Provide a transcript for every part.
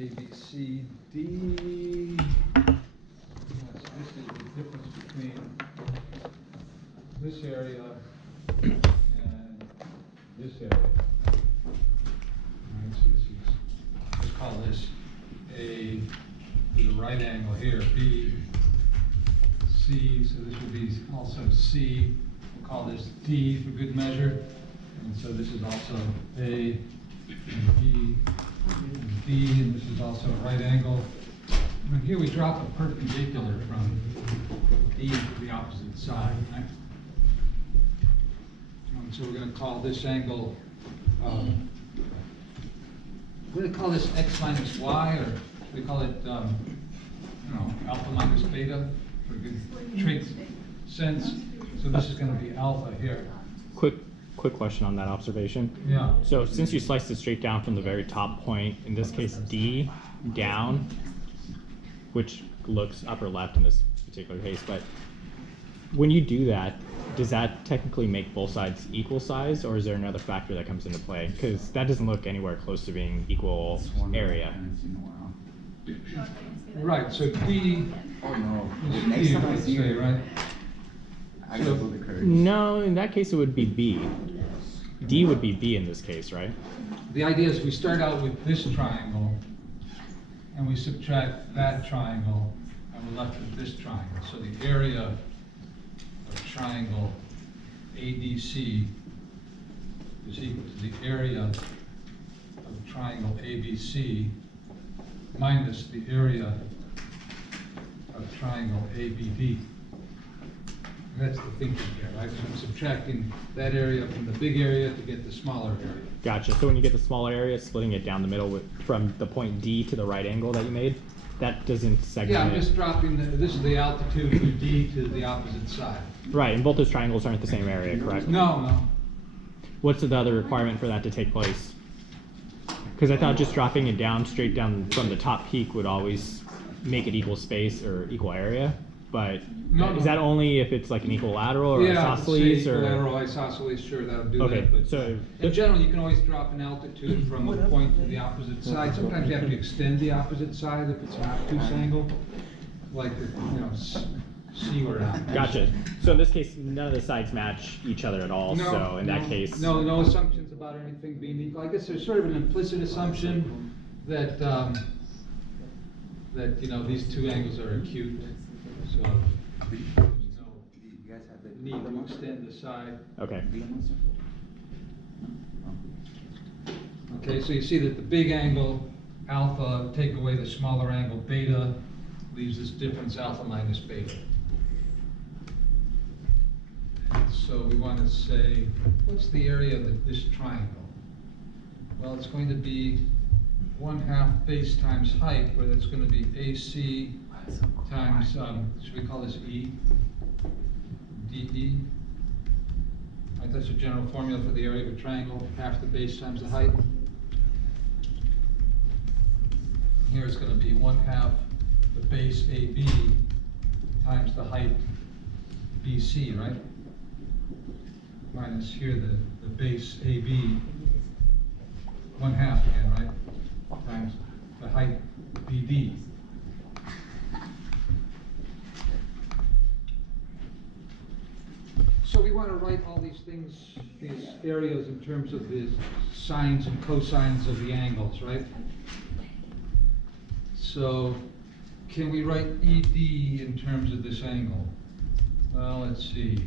A, B, C, D. Yes, this is the difference between this area and this area. Alright, so this is, let's call this A, with a right angle here, B, C, so this will be also C. We'll call this D for good measure. And so this is also A, and B, and B, and this is also a right angle. And here we drop a perpendicular from D to the opposite side, right? And so we're going to call this angle, we're going to call this X minus Y, or should we call it, alpha minus beta for good trait sense. So this is going to be alpha here. Quick question on that observation. Yeah. So since you sliced it straight down from the very top point, in this case D down, which looks upper left in this particular case, but when you do that, does that technically make both sides equal size, or is there another factor that comes into play? Because that doesn't look anywhere close to being equal area. Right, so D Oh no. is Next D, time I let's see say, you, right? I gotta pull the curve. No, in that case it would be B. D would be B in this case, right? The idea is we start out with this triangle, and we subtract that triangle, and we're left with this triangle. So the area of triangle ADC is equal to the area of triangle ABC minus the area of triangle ABD. That's the thinking here, right? So I'm subtracting that area from the big area to get the smaller area. Gotcha. So when you get the smaller area, splitting it down the middle from the point D to the right angle that you made, that doesn't segment Yeah, I'm it. just dropping, this is the altitude from D to the opposite side. Right, and both those triangles aren't the same area, correct? No. What's the other requirement for that to take place? Because I thought just dropping it down straight down from the top peak would always make it equal space or equal area, but No, is no. that only if it's like an equilateral or Yeah, isosceles say or? equilateral, isosceles, sure, that'll do Okay, that. But so- in general, you can always drop an altitude from a point to the opposite side. Sometimes you have to extend the opposite side if it's an obtuse angle, like, seaward out. Gotcha. So in this case, none of the sides match each other at all, so in that case. No assumptions about anything being equal. I guess there's sort of an implicit assumption that, these two angles are acute, so there's no You guys have the need to extend the side. Okay. Okay, so you see that the big angle, alpha, take away the smaller angle, beta, leaves this difference, alpha minus beta. And so we want to say, what's the area of this triangle? Well, it's going to be 1/2 base times height, where that's going to be AC times, should we call this E? DE? Right, that's a general formula for the area of a triangle, half the base times the height. Here it's going to be 1/2 the base AB times the height BC, right? Minus here the base AB, 1/2 again, right? Times the height BD. So we want to write all these things, these areas in terms of the sines and cosines of the angles, right? So can we write ED in terms of this angle? Well, let's see.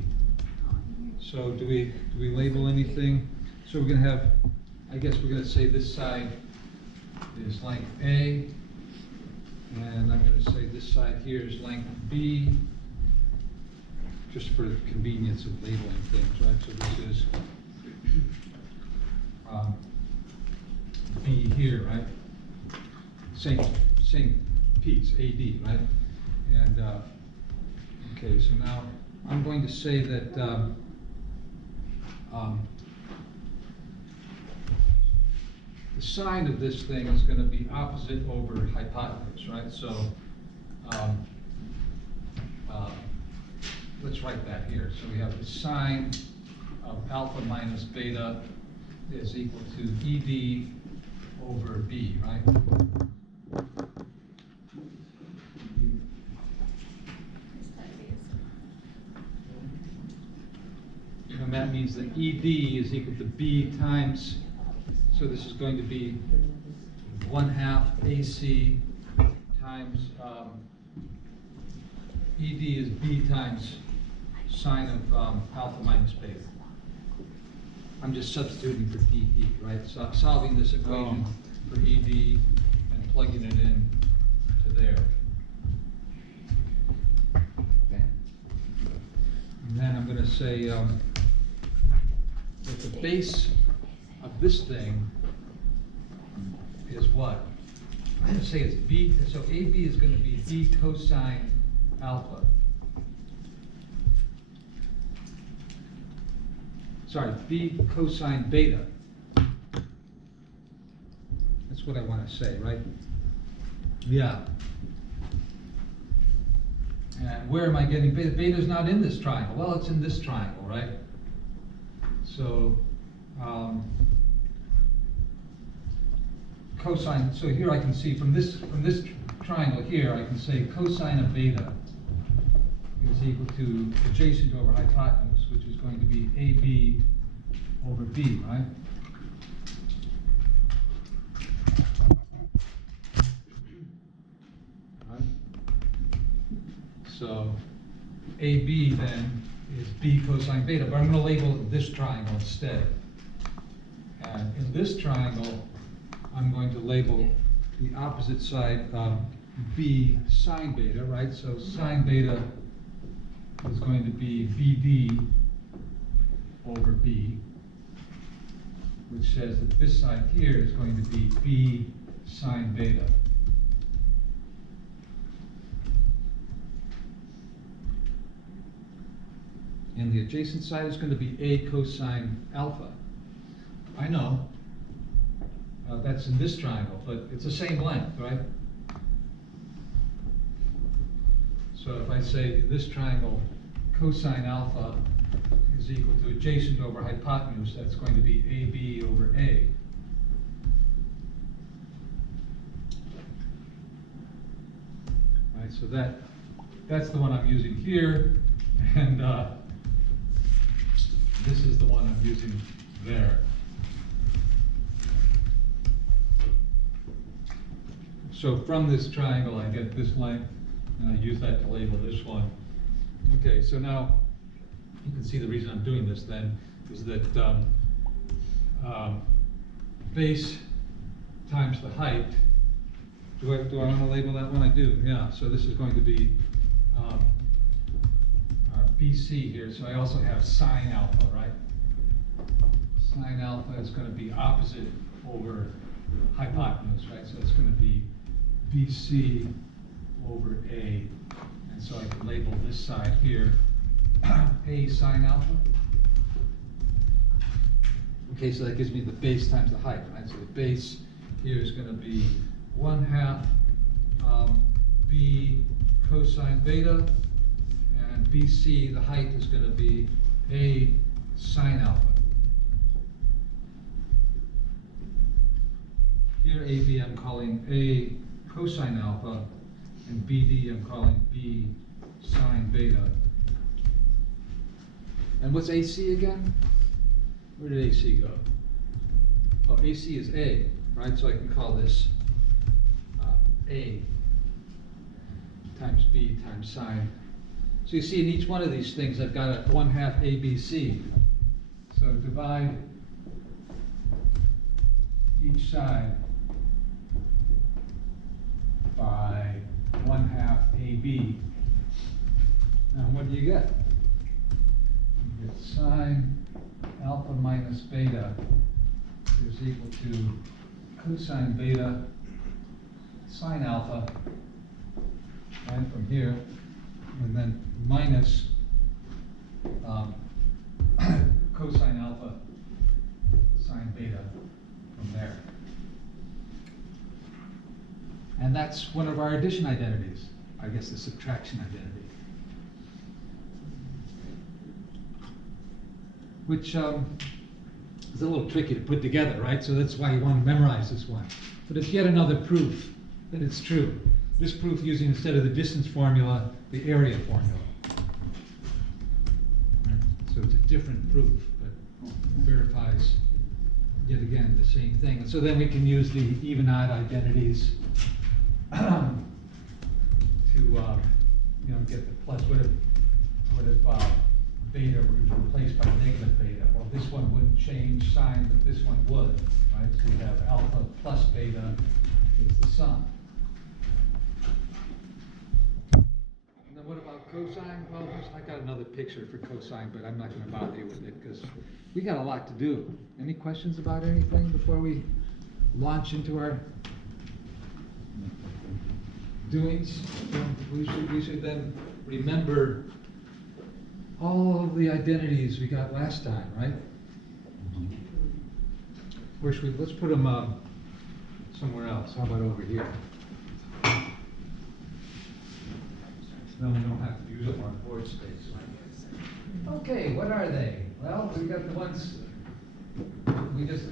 So do we label anything? So we're going to have, I guess we're going to say this side is length A, and I'm going to say this side here is length B, just for the convenience of labeling things, right? So this is B here, right? Same piece, AD, right? And, okay, so now I'm going to say that the sine of this thing is going to be opposite over hypotenuse, right? So let's write that here. So we have the sine of alpha minus beta is equal to ED over B, right? And that means that ED is equal to B times, so this is going to be 1/2 AC times, ED is B times sine of alpha minus beta. I'm just substituting for DE, right? So solving this equation for ED and plugging it in to there. Okay. And then I'm gonna say, that the base of this thing is what? I'm gonna say it's B, so AB is gonna be B cosine alpha. Sorry, B cosine beta. That's what I wanna say, right? Yeah. And where am I getting beta? Beta's not in this triangle. Well, it's in this triangle, right? So, cosine, so here I can see from this triangle here, I can say cosine of beta is equal to adjacent over hypotenuse, which is going to be AB over B, right? Right? So AB then is B cosine beta, but I'm going to label this triangle instead. And in this triangle, I'm going to label the opposite side B sine beta, right? So sine beta is going to be BD over B, which says that this side here is going to be B sine beta. And the adjacent side is going to be A cosine alpha. I know, that's in this triangle, but it's the same length, right? So if I say this triangle cosine alpha is equal to adjacent over hypotenuse, that's going to be AB over A. Right, so that's the one I'm using here, and this is the one I'm using there. So from this triangle, I get this length, and I use that to label this one. Okay, so now you can see the reason I'm doing this then is that base times the height. Do I want to label that one? I do, yeah. So this is going to be BC here. So I also have sine alpha, right? Sine alpha is going to be opposite over hypotenuse, right? So it's going to be BC over A. And so I can label this side here A sine alpha. Okay, so that gives me the base times the height, right? So the base here is going to be 1/2 B cosine beta, and BC, the height, is going to be A sine alpha. Here AB I'm calling A cosine alpha, and BD I'm calling B sine beta. And what's AC again? Where did AC go? Oh, AC is A, right? So I can call this A times B times sine. So you see in each one of these things I've got a 1/2 ABC. So divide each side by 1/2 AB. Now what do you get? You get sine alpha minus beta is equal to cosine beta sine alpha, and from here, and then minus cosine alpha sine beta from there. And that's one of our addition identities, I guess the subtraction identity. Which is a little tricky to put together, right? So that's why you want to memorize this one. But it's yet another proof that it's true. This proof using, instead of the distance formula, the area formula. Right? So it's a different proof, but verifies yet again the same thing. And so then we can use the even odd identities to, get the plus. What if beta were replaced by negative beta? Well, this one wouldn't change sign, but this one would, right? So we have alpha plus beta is the sum. And then what about cosine? Well, I got another picture for cosine, but I'm not gonna bother you with it because we got a lot to do. Any questions about anything before we launch into our doings? We should then remember all of the identities we got last time, right? Where should we, let's put them somewhere else. How about over here? Then we don't have to use up our board space. Okay, what are they? Well, we got the ones we just